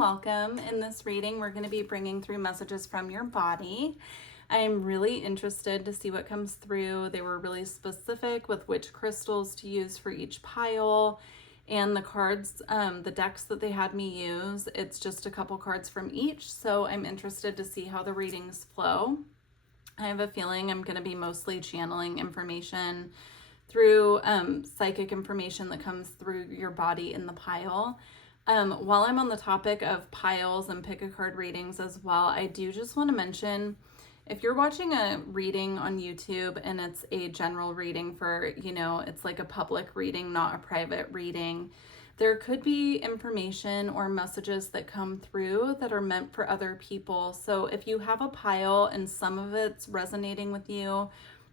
welcome. In this reading, we're going to be bringing through messages from your body. I am really interested to see what comes through. They were really specific with which crystals to use for each pile. And the cards, the decks that they had me use, it's just a couple cards from each. So I'm interested to see how the readings flow. I have a feeling I'm going to be mostly channeling information through psychic information that comes through your body in the pile. While I'm on the topic of piles and pick a card readings as well, I do just want to mention, if you're watching a reading on YouTube and it's a general reading for, it's like a public reading, not a private reading, there could be information or messages that come through that are meant for other people. So if you have a pile and some of it's resonating with you,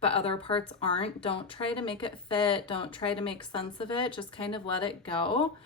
but other parts aren't, don't try to make it fit. Don't try to make sense of it. Just kind of let it go,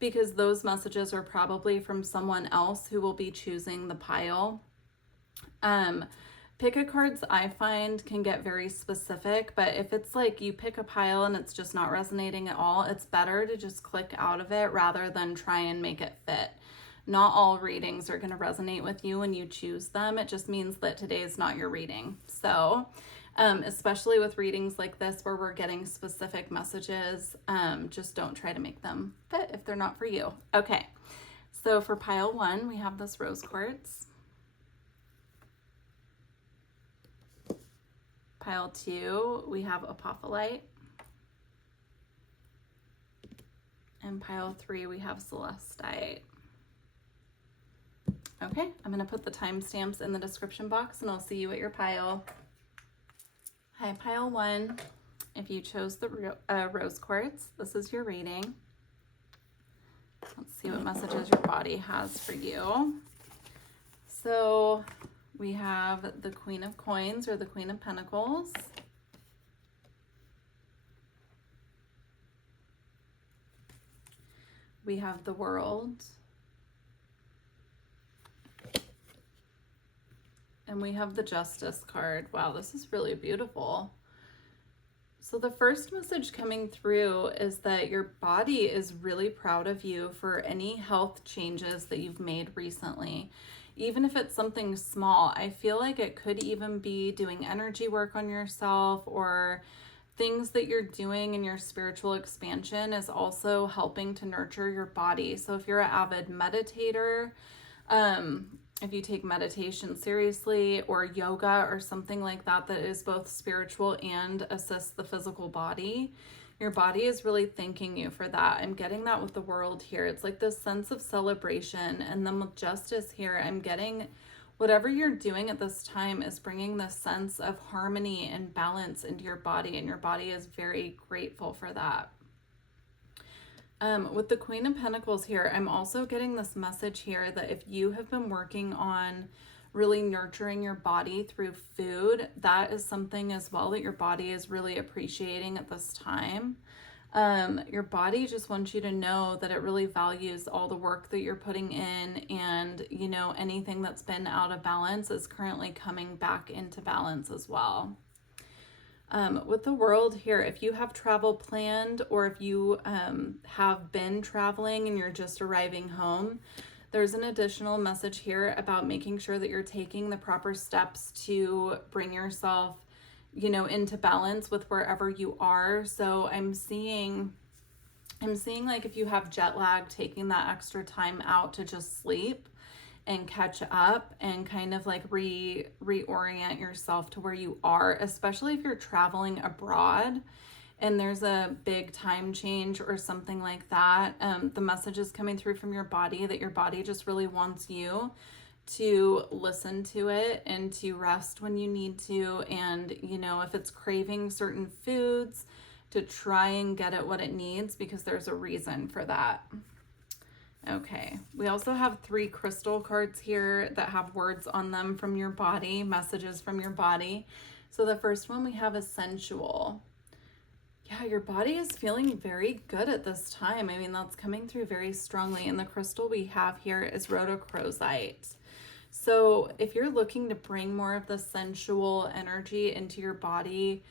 because those messages are probably from someone else who will be choosing the pile. Pick a cards, I find, can get very specific, but if it's like you pick a pile and it's just not resonating at all, it's better to just click out of it rather than try and make it fit. Not all readings are going to resonate with you when you choose them. It just means that today is not your reading. So especially with readings like this where we're getting specific messages, just don't try to make them fit if they're not for you. Okay, so for pile 1, we have this rose quartz. Pile 2, we have apophyllite. And pile 3, we have celestite. Okay, I'm going to put the timestamps in the description box and I'll see you at your pile. Hi, pile 1. If you chose the rose quartz, this is your reading. Let's see what messages your body has for you. So we have the Queen of Coins or the Queen of Pentacles. We have the World. And we have the Justice card. Wow, this is really beautiful. So the first message coming through is that your body is really proud of you for any health changes that you've made recently. Even if it's something small, I feel like it could even be doing energy work on yourself, or things that you're doing in your spiritual expansion is also helping to nurture your body. So if you're an avid meditator, if you take meditation seriously, or yoga or something like that, that is both spiritual and assists the physical body, your body is really thanking you for that. I'm getting that with the World here. It's like this sense of celebration. And then with Justice here, I'm getting whatever you're doing at this time is bringing this sense of harmony and balance into your body, and your body is very grateful for that. With the Queen of Pentacles here, I'm also getting this message here that if you have been working on really nurturing your body through food, that is something as well that your body is really appreciating at this time. Your body just wants you to know that it really values all the work that you're putting in, and anything that's been out of balance is currently coming back into balance as well. With the World here, if you have travel planned, or if you have been traveling and you're just arriving home, there's an additional message here about making sure that you're taking the proper steps to bring yourself, into balance with wherever you are. So I'm seeing like if you have jet lag, taking that extra time out to just sleep and catch up and kind of like reorient yourself to where you are, especially if you're traveling abroad and there's a big time change or something like that. The message is coming through from your body that your body just really wants you to listen to it and to rest when you need to. And, if it's craving certain foods, to try and get it what it needs, because there's a reason for that. Okay, we also have 3 crystal cards here that have words on them from your body, messages from your body. So the first one we have is sensual. Yeah, your body is feeling very good at this time. I mean, that's coming through very strongly. And the crystal we have here is rhodochrosite. So if you're looking to bring more of the sensual energy into your body,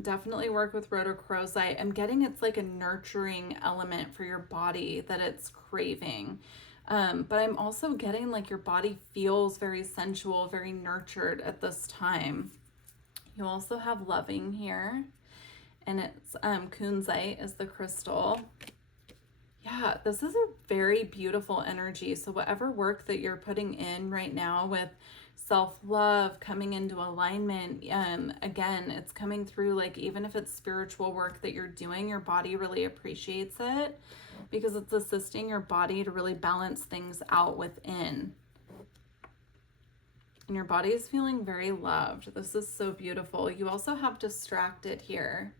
definitely work with rhodochrosite. I'm getting it's like a nurturing element for your body that it's craving. But I'm also getting like your body feels very sensual, very nurtured at this time. You also have loving here, and it's kunzite is the crystal. Yeah, this is a very beautiful energy. So whatever work that you're putting in right now with self-love, coming into alignment, again, it's coming through, like, even if it's spiritual work that you're doing, your body really appreciates it because it's assisting your body to really balance things out within. And your body is feeling very loved. This is so beautiful. You also have distracted here.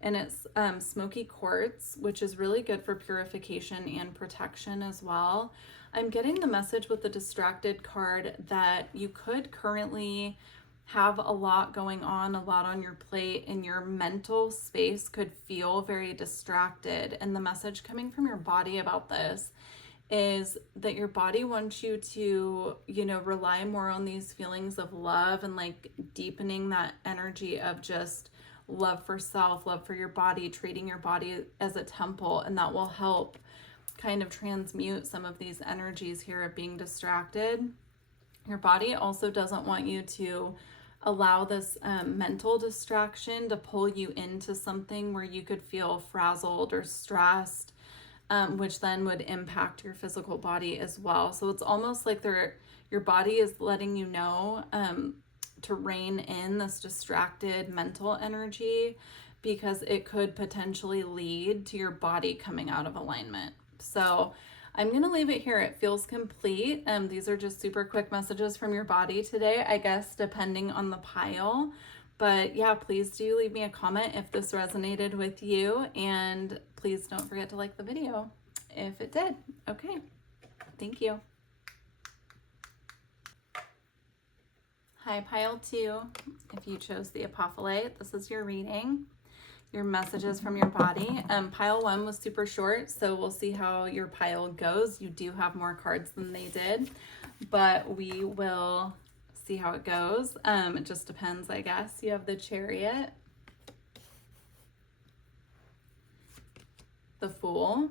And it's smoky quartz, which is really good for purification and protection as well. I'm getting the message with the distracted card that you could currently have a lot going on, a lot on your plate, and your mental space could feel very distracted. And the message coming from your body about this is that your body wants you to, rely more on these feelings of love and like deepening that energy of just love for self, love for your body, treating your body as a temple, and that will help kind of transmute some of these energies here of being distracted. Your body also doesn't want you to allow this mental distraction to pull you into something where you could feel frazzled or stressed, which then would impact your physical body as well. So it's almost like your body is letting you know to rein in this distracted mental energy because it could potentially lead to your body coming out of alignment. So I'm going to leave it here. It feels complete. These are just super quick messages from your body today, I guess, depending on the pile. But yeah, please do leave me a comment if this resonated with you. And please don't forget to like the video if it did. Okay, thank you. Hi, pile 2. If you chose the apophyllite, this is your reading, your messages from your body. Pile 1 was super short, so we'll see how your pile goes. You do have more cards than they did, but we will see how it goes. It just depends, I guess. You have the Chariot, the Fool.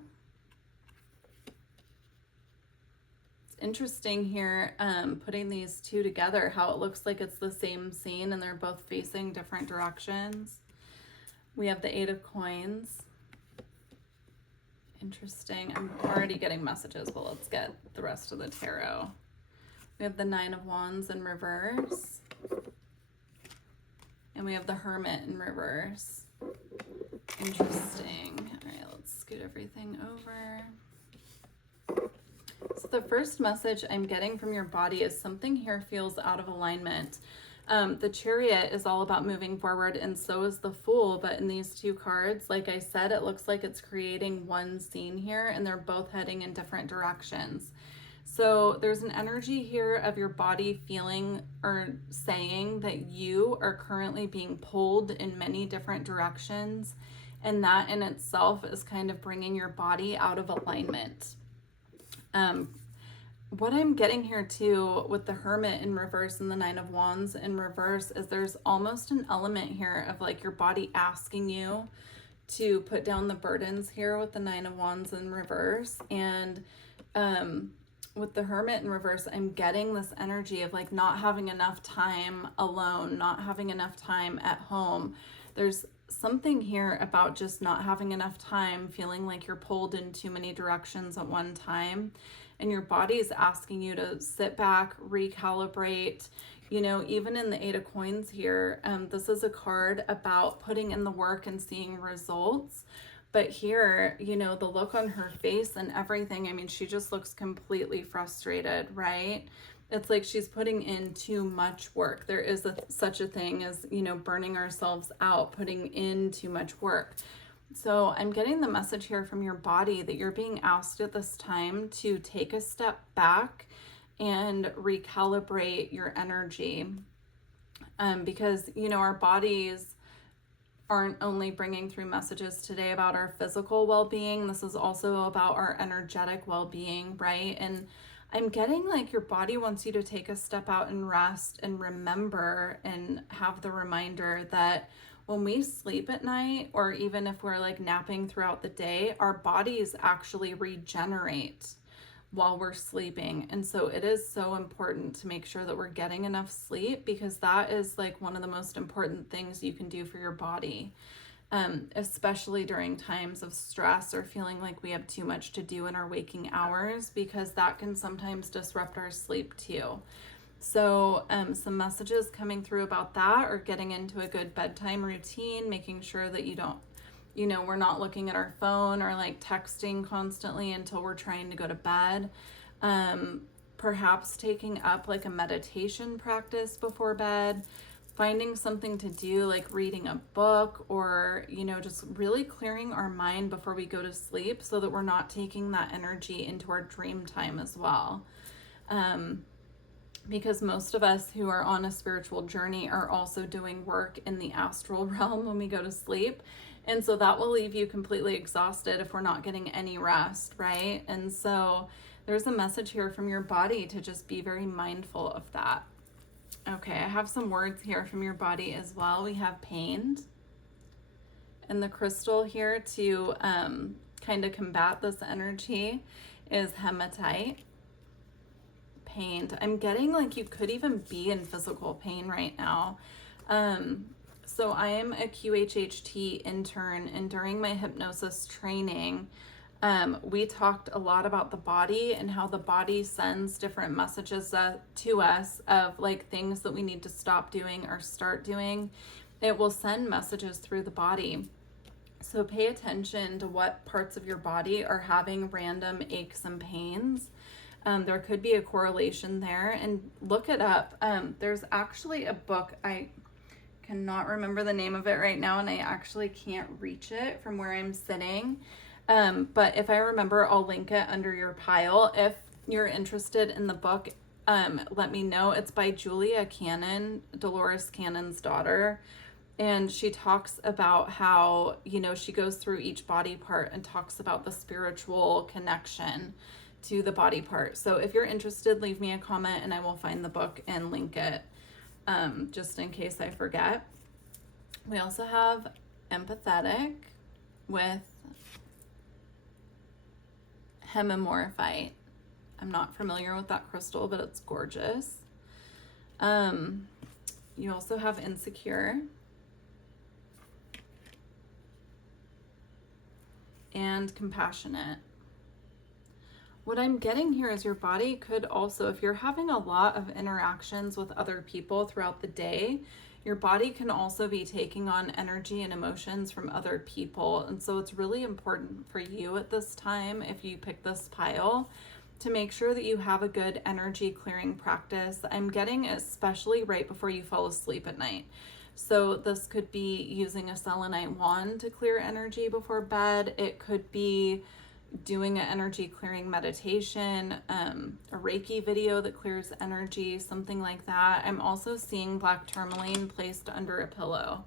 Interesting here, putting these two together, how it looks like it's the same scene and they're both facing different directions. We have the 8 of Coins. Interesting. I'm already getting messages, but let's get the rest of the tarot. We have the 9 of Wands in reverse. And we have the Hermit in reverse. Interesting. All right, let's scoot everything over. So the first message I'm getting from your body is something here feels out of alignment. The Chariot is all about moving forward, and so is the Fool. But in these two cards, like I said, it looks like it's creating one scene here, and they're both heading in different directions. So there's an energy here of your body feeling or saying that you are currently being pulled in many different directions, and that in itself is kind of bringing your body out of alignment. What I'm getting here too with the Hermit in reverse and the 9 of Wands in reverse is there's almost an element here of like your body asking you to put down the burdens here with the 9 of Wands in reverse. And with the Hermit in reverse, I'm getting this energy of like not having enough time alone, not having enough time at home. There's something here about just not having enough time, feeling like you're pulled in too many directions at one time. And your body is asking you to sit back, recalibrate. Even in the 8 of Coins here, this is a card about putting in the work and seeing results. But here, the look on her face and everything, I mean, she just looks completely frustrated, right? It's like she's putting in too much work. There is such a thing as, burning ourselves out, putting in too much work. So I'm getting the message here from your body that you're being asked at this time to take a step back and recalibrate your energy. Because, our bodies aren't only bringing through messages today about our physical well-being. This is also about our energetic well-being, right? And I'm getting like your body wants you to take a step out and rest and remember and have the reminder that when we sleep at night, or even if we're like napping throughout the day, our bodies actually regenerate while we're sleeping. And so it is so important to make sure that we're getting enough sleep, because that is like one of the most important things you can do for your body, especially during times of stress or feeling like we have too much to do in our waking hours, because that can sometimes disrupt our sleep too. So some messages coming through about that, or getting into a good bedtime routine, making sure that we're not looking at our phone or like texting constantly until we're trying to go to bed. Perhaps taking up like a meditation practice before bed, finding something to do like reading a book, or, just really clearing our mind before we go to sleep so that we're not taking that energy into our dream time as well. Because most of us who are on a spiritual journey are also doing work in the astral realm when we go to sleep. And so that will leave you completely exhausted if we're not getting any rest, right? And so there's a message here from your body to just be very mindful of that. Okay, I have some words here from your body as well. We have pained. And the crystal here to kind of combat this energy is hematite. Pained. I'm getting like you could even be in physical pain right now. So I am a QHHT intern, and during my hypnosis training, we talked a lot about the body and how the body sends different messages to us of like things that we need to stop doing or start doing. It will send messages through the body. So pay attention to what parts of your body are having random aches and pains. There could be a correlation there, and look it up. There's actually a book, I cannot remember the name of it right now, and I actually can't reach it from where I'm sitting. But if I remember, I'll link it under your pile. If you're interested in the book, let me know. It's by Julia Cannon, Dolores Cannon's daughter. And she talks about how, she goes through each body part and talks about the spiritual connection to the body part. So if you're interested, leave me a comment and I will find the book and link it, just in case I forget. We also have empathetic with hemimorphite. I'm not familiar with that crystal, but it's gorgeous. You also have insecure and compassionate. What I'm getting here is your body could also, if you're having a lot of interactions with other people throughout the day, your body can also be taking on energy and emotions from other people. And so it's really important for you at this time, if you pick this pile, to make sure that you have a good energy clearing practice. I'm getting especially right before you fall asleep at night. So this could be using a selenite wand to clear energy before bed. It could be doing an energy clearing meditation, a Reiki video that clears energy, something like that. I'm also seeing black tourmaline placed under a pillow.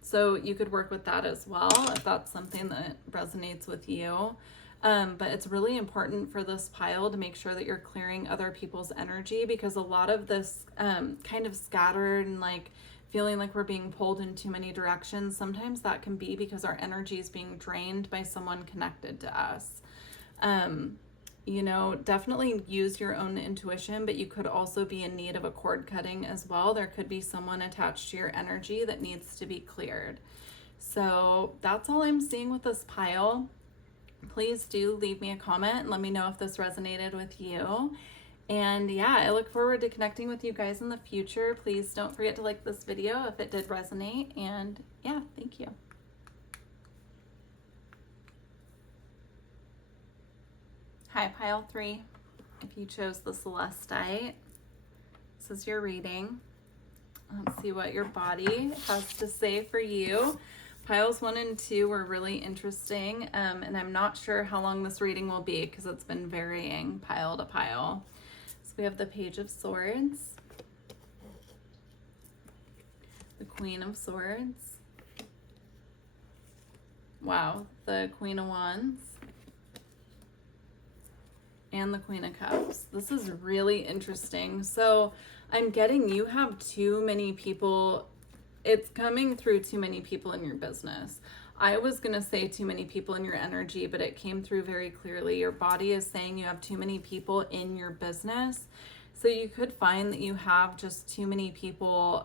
So you could work with that as well if that's something that resonates with you. But it's really important for this pile to make sure that you're clearing other people's energy, because a lot of this kind of scattered and like feeling like we're being pulled in too many directions, sometimes that can be because our energy is being drained by someone connected to us. Definitely use your own intuition, but you could also be in need of a cord cutting as well. There could be someone attached to your energy that needs to be cleared. So that's all I'm seeing with this pile. Please do leave me a comment and let me know if this resonated with you. And yeah, I look forward to connecting with you guys in the future. Please don't forget to like this video if it did resonate. And yeah, thank you. Hi, pile 3. If you chose the Celestite, this is your reading. Let's see what your body has to say for you. Piles 1 and 2 were really interesting, and I'm not sure how long this reading will be because it's been varying pile to pile. So we have the Page of Swords, the Queen of Swords, wow, the Queen of Wands, and the Queen of Cups. This is really interesting. So I'm getting you have too many people. It's coming through too many people in your business. I was going to say too many people in your energy, but it came through very clearly. Your body is saying you have too many people in your business. So you could find that you have just too many people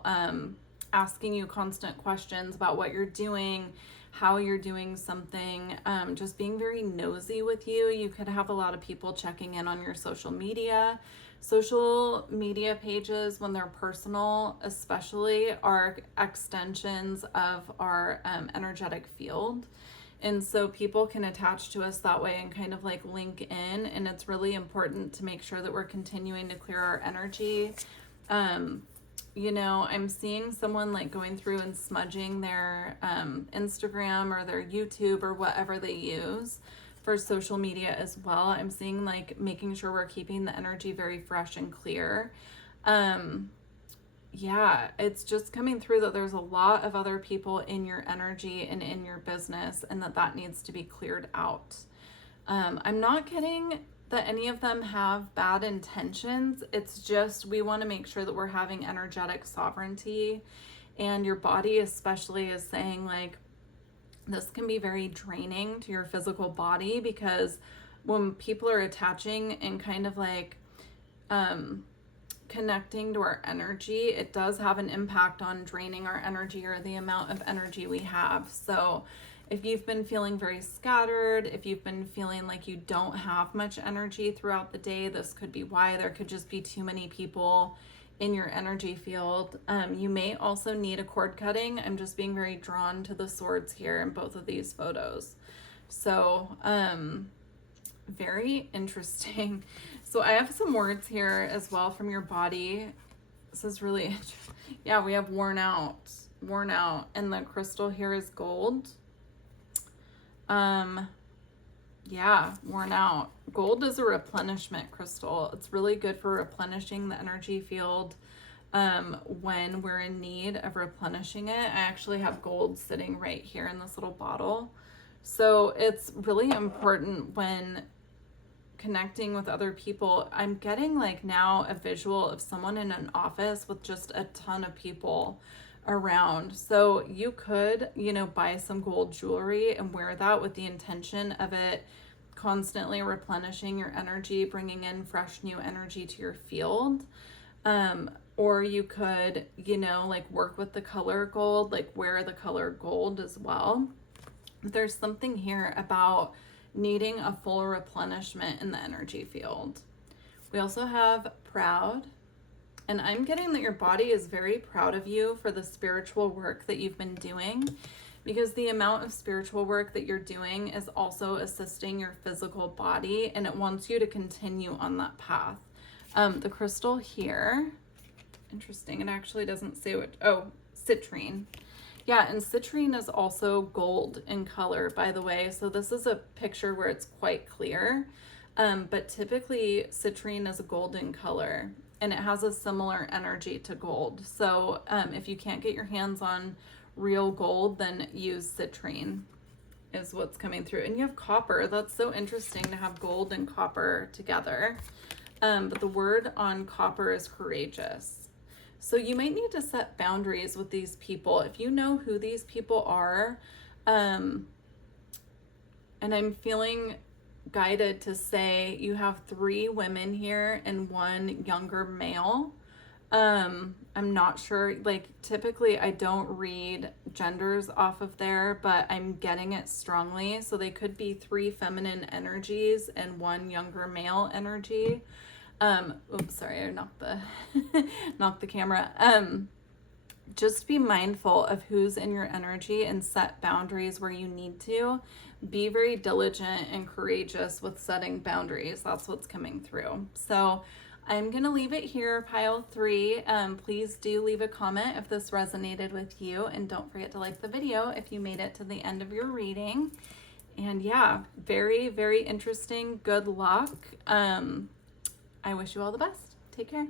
asking you constant questions about what you're doing, how you're doing something, just being very nosy with you. You could have a lot of people checking in on your social media. Social media pages, when they're personal, especially, are extensions of our energetic field. And so people can attach to us that way and kind of like link in. And it's really important to make sure that we're continuing to clear our energy. You know, I'm seeing someone like going through and smudging their Instagram or their YouTube or whatever they use for social media as well. I'm seeing like making sure we're keeping the energy very fresh and clear. Yeah, it's just coming through that there's a lot of other people in your energy and in your business, and that needs to be cleared out. I'm not getting that any of them have bad intentions. It's just we want to make sure that we're having energetic sovereignty, and your body especially is saying like this can be very draining to your physical body, because when people are attaching and kind of like connecting to our energy, it does have an impact on draining our energy or the amount of energy we have. So if you've been feeling very scattered, if you've been feeling like you don't have much energy throughout the day, this could be why. There could just be too many people in your energy field. You may also need a cord cutting. I'm just being very drawn to the swords here in both of these photos. So very interesting. So I have some words here as well from your body. This is really interesting. Yeah, we have worn out, and the crystal here is gold. Yeah, worn out. Gold is a replenishment crystal. It's really good for replenishing the energy field when we're in need of replenishing it. I actually have gold sitting right here in this little bottle. So it's really important when connecting with other people. I'm getting like now a visual of someone in an office with just a ton of people around. So you could, you know, buy some gold jewelry and wear that with the intention of it constantly replenishing your energy, bringing in fresh new energy to your field. Or you could, you know, like work with the color gold, like wear the color gold as well. There's something here about needing a full replenishment in the energy field. We also have proud. And I'm getting that your body is very proud of you for the spiritual work that you've been doing, because the amount of spiritual work that you're doing is also assisting your physical body, and it wants you to continue on that path. The crystal here, interesting, it actually doesn't say what, oh, citrine. Yeah, and citrine is also gold in color, by the way. So this is a picture where it's quite clear, but typically citrine is a golden color. And it has a similar energy to gold. So if you can't get your hands on real gold, then use citrine is what's coming through. And you have copper. That's so interesting to have gold and copper together. But the word on copper is courageous. So you might need to set boundaries with these people. If you know who these people are, and I'm feeling guided to say you have 3 women here and 1 younger male. I'm not sure, like typically I don't read genders off of there, but I'm getting it strongly. So they could be 3 feminine energies and 1 younger male energy. Oops, sorry, I knocked the knocked the camera. Just be mindful of who's in your energy and set boundaries where you need to. Be very diligent and courageous with setting boundaries. That's what's coming through. So I'm going to leave it here, pile 3. Please do leave a comment if this resonated with you. And don't forget to like the video if you made it to the end of your reading. And yeah, very, very interesting. Good luck. I wish you all the best. Take care.